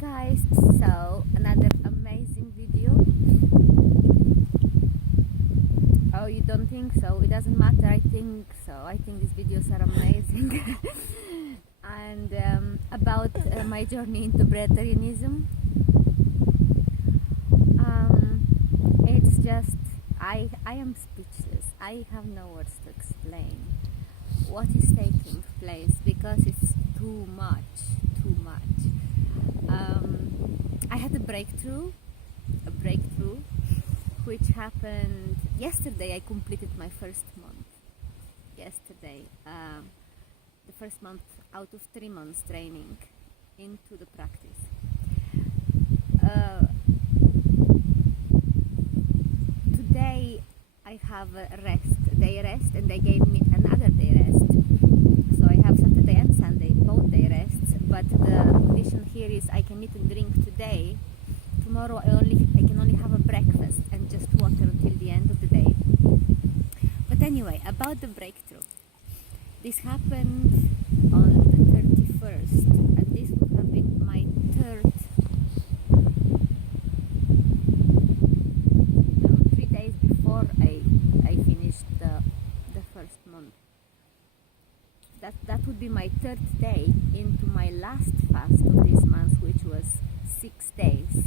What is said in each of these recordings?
guys, so another amazing video. Oh, you don't think so? It doesn't matter, I think so. I think these videos are amazing. And about my journey into Breatharianism. It's just, I am speechless. I have no words to explain what is taking place because it's too much. I had a breakthrough which happened yesterday. I completed my first month yesterday, the first month out of 3 months training into the practice. Today I have a day rest, and they gave me another day rest, so I have Saturday and Sunday, both day rests. But the condition here is I can eat and drink today. Tomorrow I can only have a breakfast and just water until the end of the day. But anyway, about the breakthrough, this happened on the 31st, and this would have been my third, 3 days before I finished the first month. That would be my third day into my last fast of this month, which was 6 days.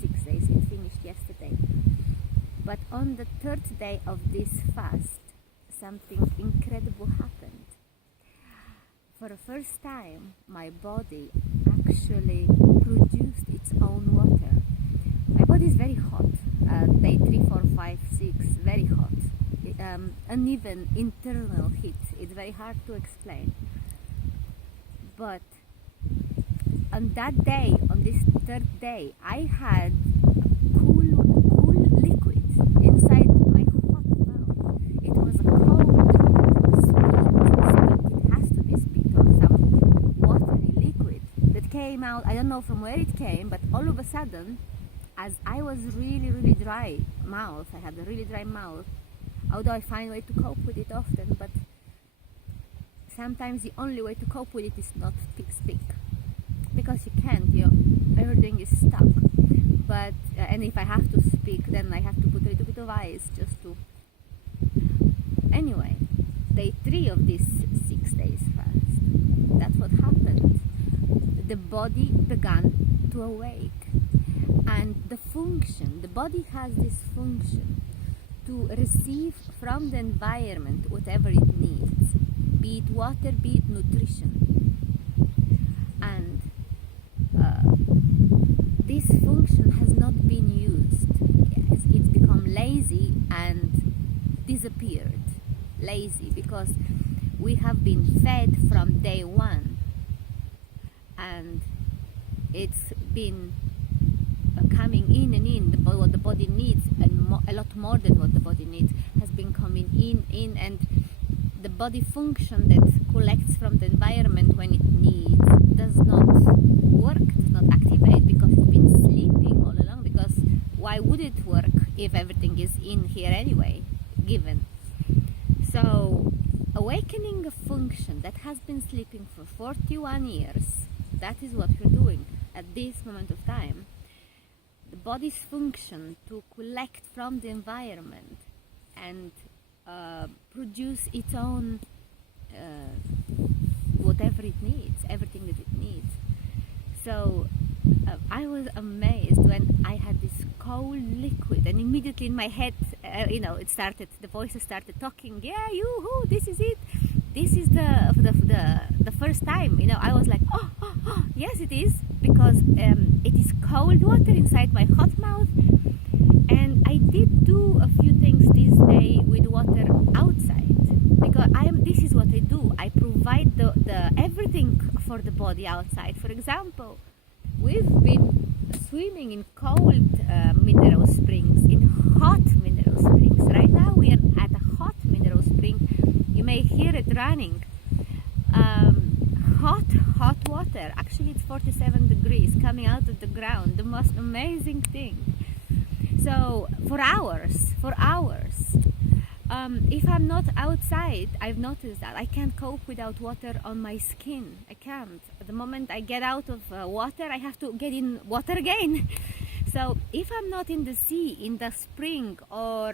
6 days, it finished yesterday. But on the third day of this fast, something incredible happened. For the first time, my body actually produced its own water. My body is very hot. Day 3, 4, 5, 6, very hot. Uneven internal heat. It's very hard to explain. But on that day, on this third day, I had cool liquid inside my hot mouth. It was a cold sweet. It has to be sweet, or some watery liquid that came out. I don't know from where it came, but all of a sudden, as I was really dry mouth, I had a really dry mouth, although I find a way to cope with it often, but sometimes the only way to cope with it is not to speak, because you can't, everything is stuck. But and if I have to speak, then I have to put a little bit of ice just to. Anyway, day 3 of this 6 days fast, that's what happened. The body began to awake, and the body has this function to receive from the environment whatever it needs, be it water, be it nutrition. And this function has not been used. It's become lazy and disappeared. Lazy because we have been fed from day 1, and it's been coming in, what the body needs, and a lot more than what the body needs has been coming in, and the body function that collects from the environment when it needs does not work, does not activate, because it's been sleeping all along. Because why would it work if everything is in here anyway, given? So awakening a function that has been sleeping for 41 years, that is what we're doing at this moment of time. The body's function to collect from the environment and produce its own whatever it needs, everything that it needs. So I was amazed when I had this cold liquid, and immediately in my head, the voices started talking. Yeah, yoo-hoo, this is it. This is the first time. I was like, oh, yes, it is, because it is cold water inside my hot mouth. And I did do a few things this day with water outside, because this is what I do. I provide the everything for the body outside. For example, we've been swimming in cold mineral springs, in hot mineral springs. Right now we are at a hot mineral spring. You may hear it running. Hot water. Actually, it's 47 degrees coming out of the ground. The most amazing thing. So for hours, if I'm not outside, I've noticed that I can't cope without water on my skin. I can't. The moment I get out of water, I have to get in water again. So if I'm not in the sea, in the spring, or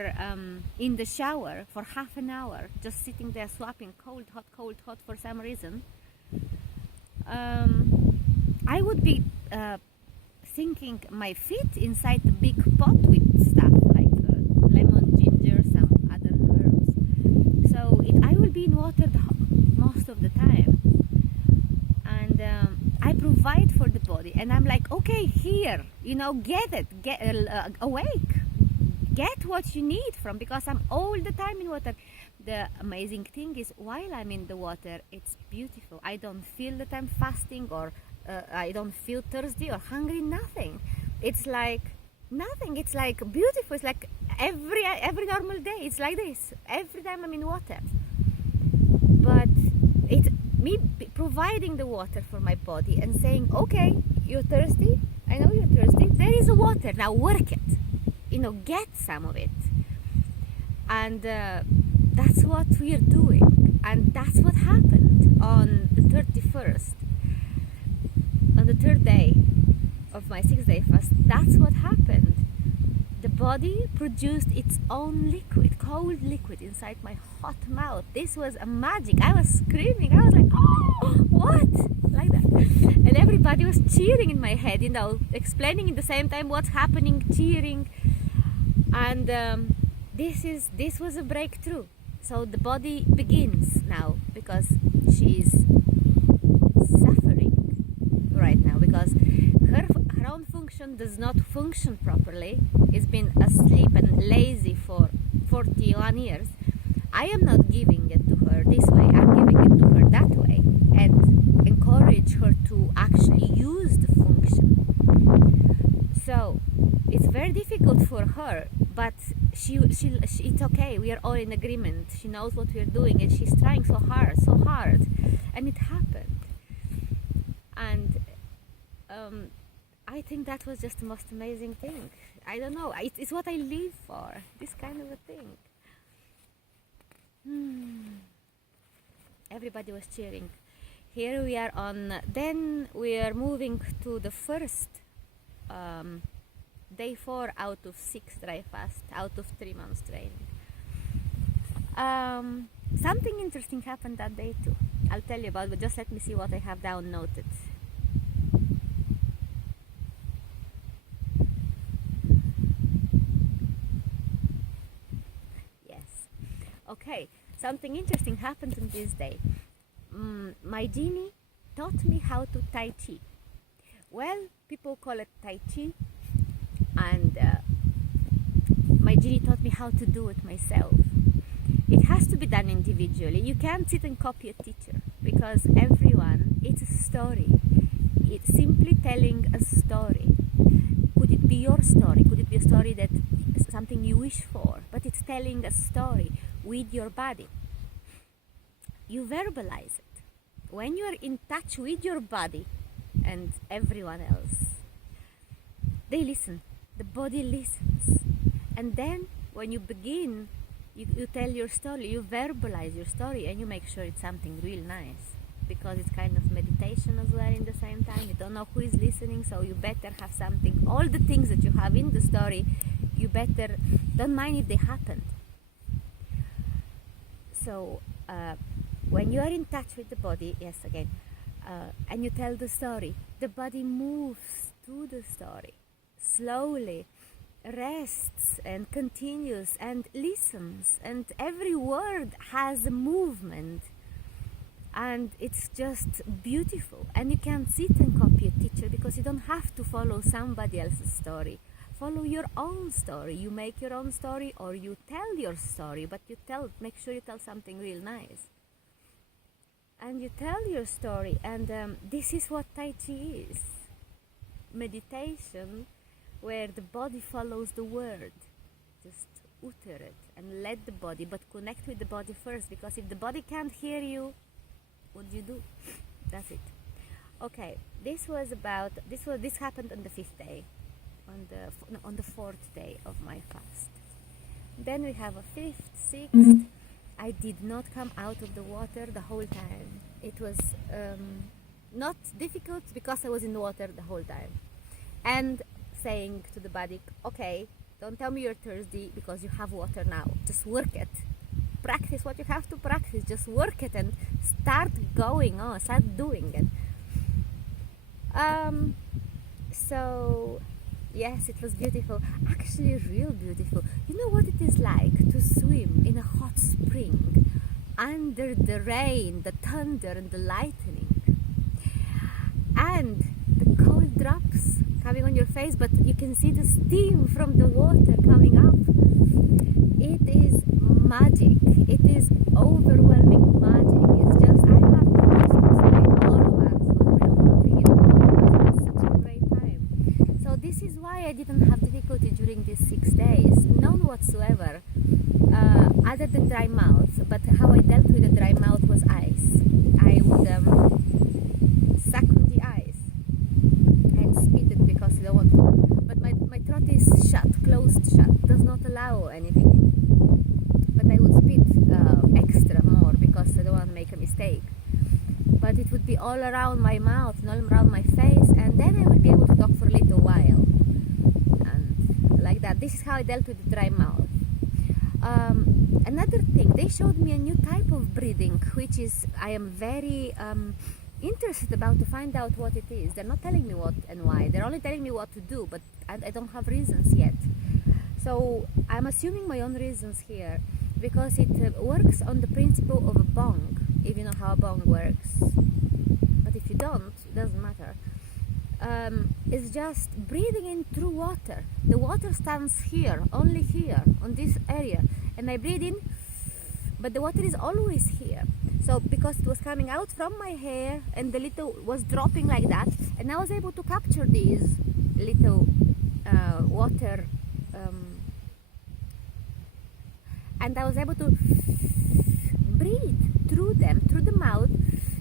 in the shower for half an hour, just sitting there swapping cold, hot for some reason, I would be sinking my feet inside the big pot with stuff like lemon, ginger, some other herbs. So I will be in water most of the time. And I provide for the body, and I'm like, okay, here, get it, awake, get what you need from, because I'm all the time in water. The amazing thing is, while I'm in the water, it's beautiful. I don't feel that I'm fasting, or I don't feel thirsty or hungry, nothing. It's like nothing. It's like beautiful. It's like every normal day. It's like this every time I'm in water. But it's me providing the water for my body and saying, okay, you're thirsty, I know you're thirsty, there is water, now work it, get some of it. And that's what we're doing, and that's what happened on the 31st, on the third day of my 6-day fast. That's what happened. The body produced its own liquid, cold liquid, inside my hot mouth. This was a magic. I was screaming. I was like, oh, what? Like that. And everybody was cheering in my head, explaining at the same time what's happening, cheering. And this was a breakthrough. So the body begins now, because she's suffering right now, because her own function does not function properly. It's been asleep and lazy for 41 years. I am not giving it to her this way, I'm giving it to her that way, and encourage her to actually use the function. So it's very difficult for her, but she it's okay. We are all in agreement. She knows what we are doing, and she's trying so hard, and it happened. And I think that was just the most amazing thing. I don't know, it's what I live for, this kind of a thing. Everybody was cheering. Here we are then we are moving to the first day 4 out of 6 dry fast, out of 3 months training. Something interesting happened that day too. I'll tell you about, but just let me see what I have down noted. Okay, something interesting happened on this day. My genie taught me how to Tai Chi. Well, people call it Tai Chi, and my genie taught me how to do it myself. It has to be done individually. You can't sit and copy a teacher, because it's a story. It's simply telling a story. Could it be your story? Could it be a story that something you wish for? But it's telling a story with your body. You verbalize it. When you are in touch with your body and everyone else, they listen. The body listens. And then when you begin, you tell your story, you verbalize your story, and you make sure it's something real nice, because it's kind of meditation as well in the same time. You don't know who is listening, so you better have something. All the things that you have in the story, you better don't mind if they happened. So when you are in touch with the body, and you tell the story, the body moves to the story slowly, rests and continues and listens, and every word has a movement, and it's just beautiful. And you can sit and copy a teacher, because you don't have to follow somebody else's story. Follow your own story. You make your own story, or you tell your story, but make sure you tell something real nice. And you tell your story, and this is what Tai Chi is. Meditation, where the body follows the word. Just utter it and let the body, but connect with the body first, because if the body can't hear you, what do you do? That's it. Okay, this happened on the 5th day. On the 4th day of my fast. Then we have a 5th, 6th. I did not come out of the water the whole time. It was not difficult because I was in the water the whole time. And saying to the body, okay, don't tell me you're thirsty because you have water now. Just work it. Practice what you have to practice. Just work it and start going on. Start doing it. So yes, it was beautiful. Actually, real beautiful. You know what it is like to swim in a hot spring under the rain, the thunder, and the lightning, and the cold drops coming on your face, but you can see the steam from the water coming up. It is magic. It is overwhelming magic. It's just, I have no words to explain. All of us was real happy. All of us had such a great time. So this is why I didn't have difficulty during these 6 days. None whatsoever. Other than dry mouth. But how I dealt with the dry mouth was ice. I would suck on the ice and spit it because I don't want to. But my throat is shut, closed shut, does not allow anything in. But I would spit extra more because I don't want to make a mistake. But it would be all around my mouth and all around my face, and then I would be able to talk for a little while. And like that. This is how I dealt with the dry mouth. Another thing, they showed me a new type of breathing, which is, I am very interested about to find out what it is. They're not telling me what and why. They're only telling me what to do, but I don't have reasons yet. So I'm assuming my own reasons here, because it works on the principle of a bong, if you know how a bong works. But if you don't, it doesn't matter. It's just breathing in through water. The water stands here, only here, on this area, and I breathe in, but the water is always here. So because it was coming out from my hair and the little was dropping like that, and I was able to capture these little water, and I was able to breathe through them, through the mouth,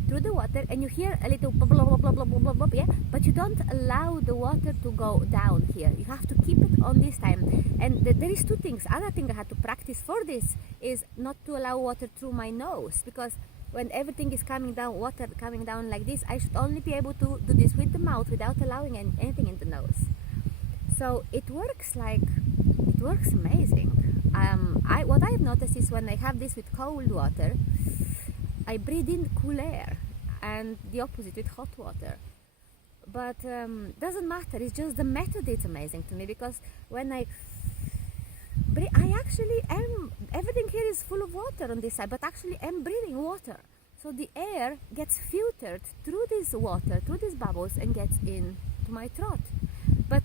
through the water, and you hear a little blah blah blah blah blah blah blah, yeah, but you don't allow the water to go down here. You have to keep it on this time. And there is two things. Other thing I had to practice for this is not to allow water through my nose, because when everything is coming down, water coming down like this, I should only be able to do this with the mouth without allowing anything in the nose. So it works amazing. What I've noticed is when I have this with cold water, I breathe in cool air, and the opposite with hot water. But doesn't matter. It's just the method is amazing to me, because when I breathe, I actually am. Everything here is full of water on this side, but actually I'm breathing water. So the air gets filtered through this water, through these bubbles, and gets into my throat, but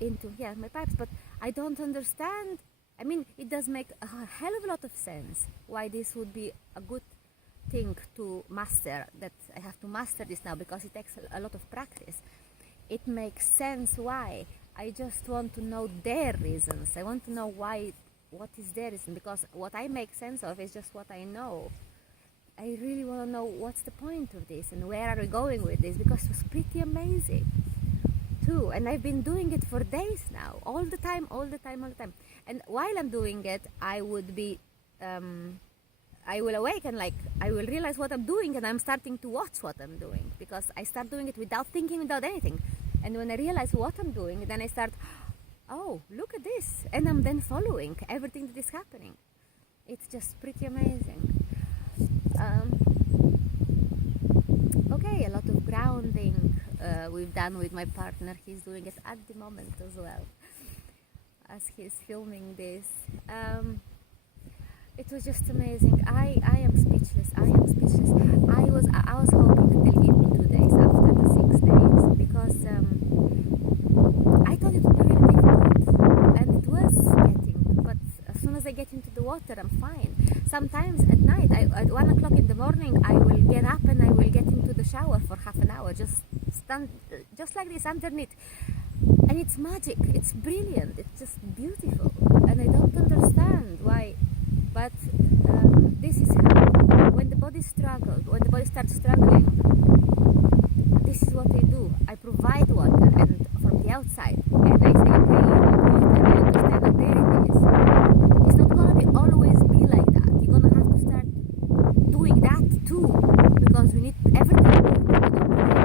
into my pipes. But I don't understand. I mean, it does make a hell of a lot of sense why this would be a good thing to master, that I have to master this now, because it takes a lot of practice. It makes sense why. I just want to know their reasons. I want to know why, what is their reason, because what I make sense of is just what I know. I really want to know what's the point of this and where are we going with this, because it was pretty amazing too. And I've been doing it for days now, all the time. And while I'm doing it, I would be I will awake and I will realize what I'm doing, and I'm starting to watch what I'm doing, because I start doing it without thinking, without anything. And when I realize what I'm doing, then I start, oh, look at this, and I'm then following everything that is happening. It's just pretty amazing. Okay, a lot of grounding we've done with my partner. He's doing it at the moment as well, as he's filming this. It was just amazing. I am speechless. I was hoping that they'll give me 2 days after the 6 days, because I thought it would be really difficult, and it was getting. But as soon as I get into the water, I'm fine. Sometimes at night, at 1 o'clock in the morning, I will get up and I will get into the shower for half an hour, just stand just like this underneath. And it's magic. It's brilliant. It's just beautiful. And I don't understand why. But this is how, when the body struggles, when the body starts struggling, this is what I do. I provide water, and from the outside, and I say, okay, you need water. I understand that there it is. It's not gonna be always be like that. You're gonna have to start doing that too, because we need everything working.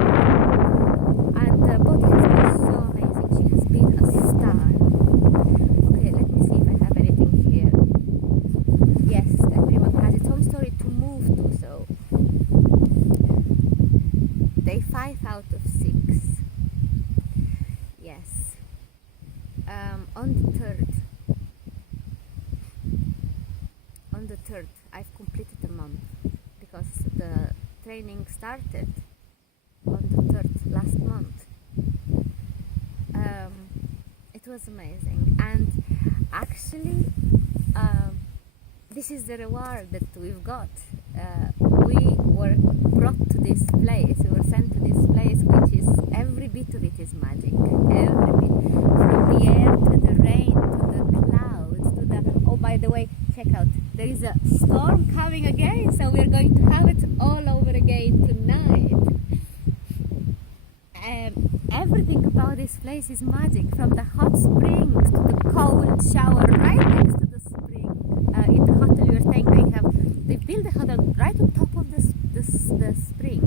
day 5 out of 6. Yes. On the third, I've completed a month, because the training started on the 3rd last month. It was amazing, and actually this is the reward that we've got. We were brought to this place, we were sent to this place, which is, every bit of it is magic, every bit, from the air to the rain to the clouds to the, oh, by the way, check out, there is a storm coming again, so we're going to have it all over again tonight. Everything about this place is magic, from the hot springs to the cold shower right next to the spring. In the hotel we were staying, they built the hotel right on top of the spring,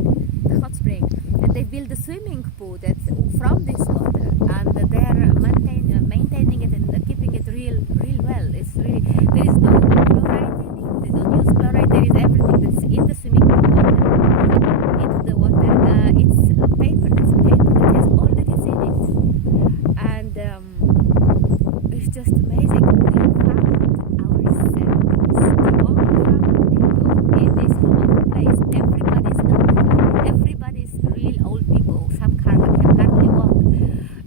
the hot spring, and they built the swimming pool that's from this water, and they're maintaining it and keeping it real well. It's really, there is no chloride in it, they don't use chloride, there is everything that's in the swimming pool into the water. It's paper that has all that is in it, and it's just amazing. We found ourselves, the only people in this whole place. Everybody's real old people. Some can hardly walk,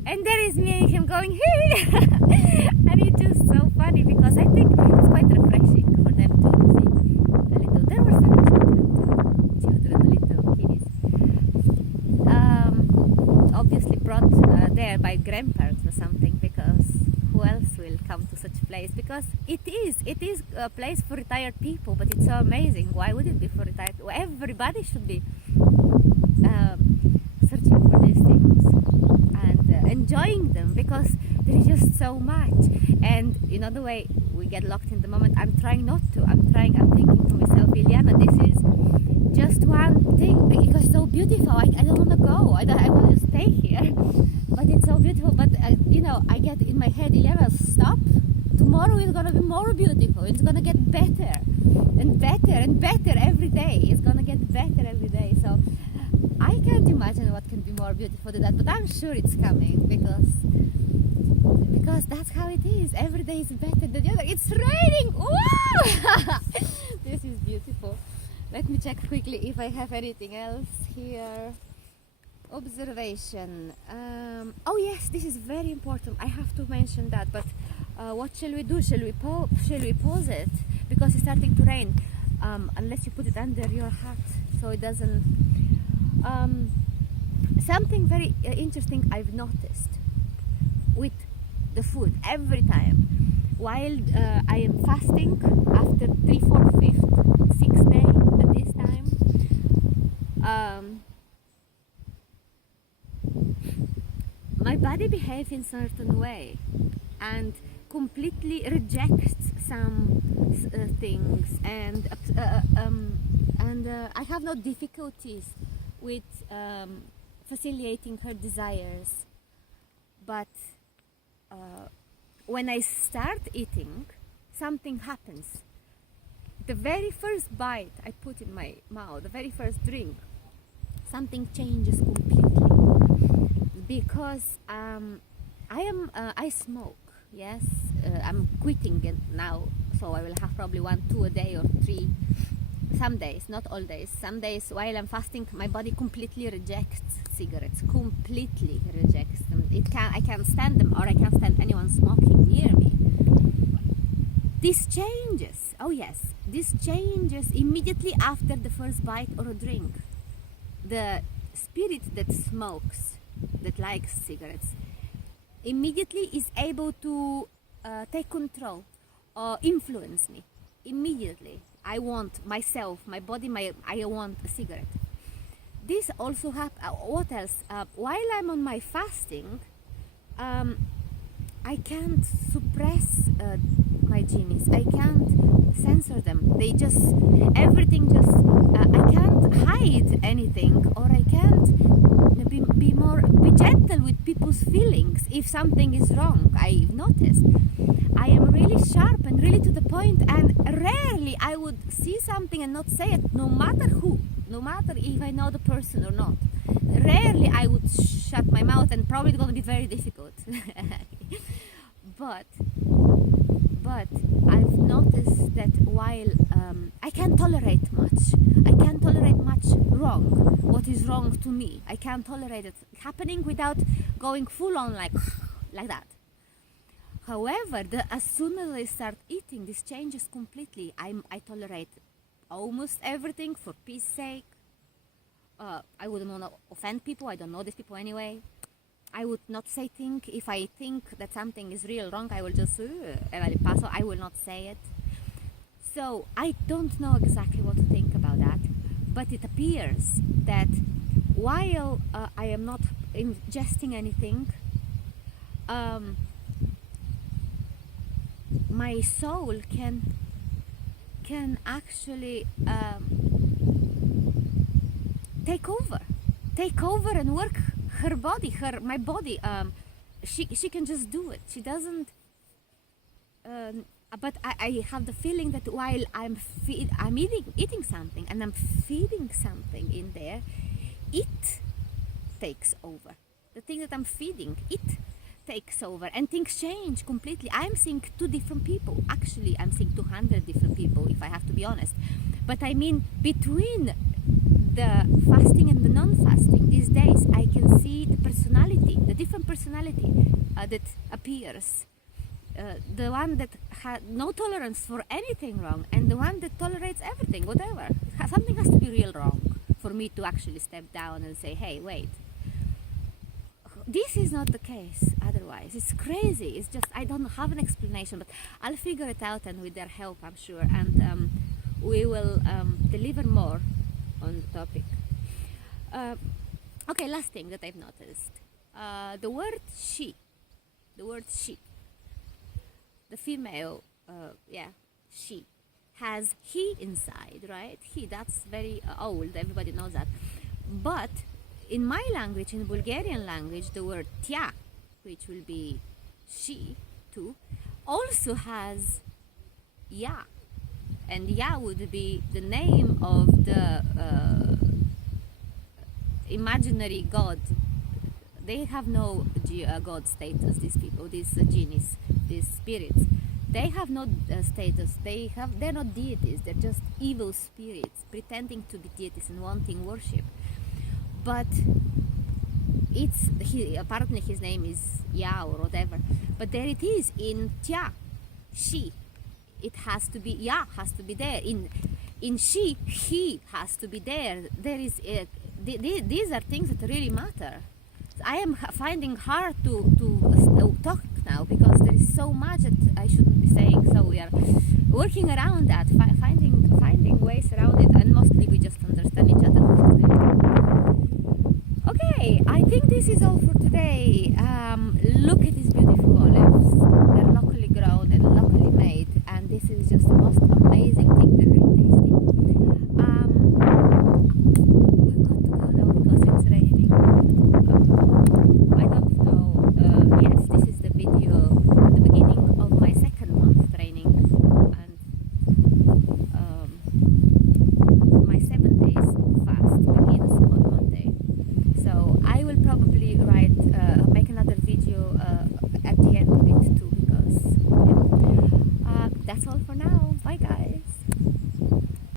and there is me and him going hey, and it's just so funny, because I think it's quite refreshing for them to see a little. There were some children, little kiddies, obviously brought there by grandparents or something, because who else will come to such a place? Because it is a place for retired people, but it's so amazing. Why would it be for retired? Everybody should be searching for these things and enjoying them, because there is just so much. And you know the way we get locked in the moment. I'm trying not to. I'm thinking to myself, Iliana, this is just one thing, because it's so beautiful. I don't want to go. I want to stay here. But it's so beautiful. But you know, I get in my head, Iliana, stop. Tomorrow is gonna be more beautiful. It's gonna get better and better and better every day. It's gonna get better every day. So I can't imagine what can be more beautiful than that. But I'm sure it's coming, because that's how it is. Every day is better than the other. It's raining. Woo! This is beautiful. Let me check quickly if I have anything else here. Observation. Oh yes, this is very important. I have to mention that. But what shall we do? Shall we pause it? Because it's starting to rain. Unless you put it under your hat so it doesn't. Something very interesting I've noticed with the food every time while I am fasting after 3, 4, 5th, 6th day at this time. My body behaves in a certain way and completely rejects some things, and I have no difficulties with facilitating her desires, but when I start eating, something happens. The very first bite I put in my mouth, the very first drink, something changes completely, because I smoke. Yes, I'm quitting it now, so I will have probably 1, 2 a day or 3. Some days, not all days. Some days while I'm fasting, my body completely rejects cigarettes. Completely rejects them. I can't stand them, or I can't stand anyone smoking near me. This changes. Oh yes, this changes immediately after the first bite or a drink. The spirit that smokes, that likes cigarettes, immediately is able to take control or influence me. Immediately. I want myself, my body, I want a cigarette. This also happens. What else? While I'm on my fasting, I can't suppress my genies. I can't censor them. They just, everything just, I can't hide anything, or I can't be gentle with people's feelings if something is wrong. I've noticed I am really sharp and really to the point, and rarely I would see something and not say it, no matter who, no matter if I know the person or not. Rarely I would shut my mouth, and probably it's going to be very difficult. but I've noticed that while I can't tolerate much wrong, what is wrong to me, I can't tolerate it happening without going full on like that. However, as soon as I start eating, this changes completely. I tolerate almost everything for peace sake. I wouldn't want to offend people. I don't know these people anyway. I would not say thing. If I think that something is real wrong, I will just paso. I will not say it. So I don't know exactly what to think about that. But it appears that while I am not ingesting anything, my soul can actually take over and work my body. She can just do it. She doesn't. But I have the feeling that while I'm eating something and I'm feeding something in there, it takes over. The thing that I'm feeding, it takes over, and things change completely. I'm seeing two different people. Actually, I'm seeing 200 different people, if I have to be honest. But I mean, between the fasting and the non-fasting these days, I can see the different personality that appears. The one that had no tolerance for anything wrong, and the one that tolerates everything, whatever. Something has to be real wrong for me to actually step down and say, hey, wait. This is not the case otherwise. It's crazy. It's just, I don't have an explanation, but I'll figure it out, and with their help, I'm sure. And we will deliver more on the topic. Okay, last thing that I've noticed. The word she. The female, she has he inside, right? He, that's very old, everybody knows that. But in my language, in Bulgarian language, the word tia, which will be she too, also has ya. And ya would be the name of the imaginary god. They have no god status, these people, these genies, these spirits. They have no status. They're not deities. They're just evil spirits pretending to be deities and wanting worship. But apparently his name is Ya or whatever. But there it is in Tia, she. It has to be, Ya has to be there. In she, he has to be there. There is these are things that really matter. I am finding hard to talk now, because there is so much that I shouldn't be saying. So we are working around that, finding ways around it, and mostly we just understand each other. Okay, I think this is all for today. Look at these beautiful olives. They're locally grown and locally made, and this is just the most amazing thing. They're really tasty. We've got to go now because it's raining. I don't know. Yes, this is the video at the beginning of my second month training, and my 7 days fast begins on Monday. So I will probably make another video at the end of it too, because that's all for now. Bye guys.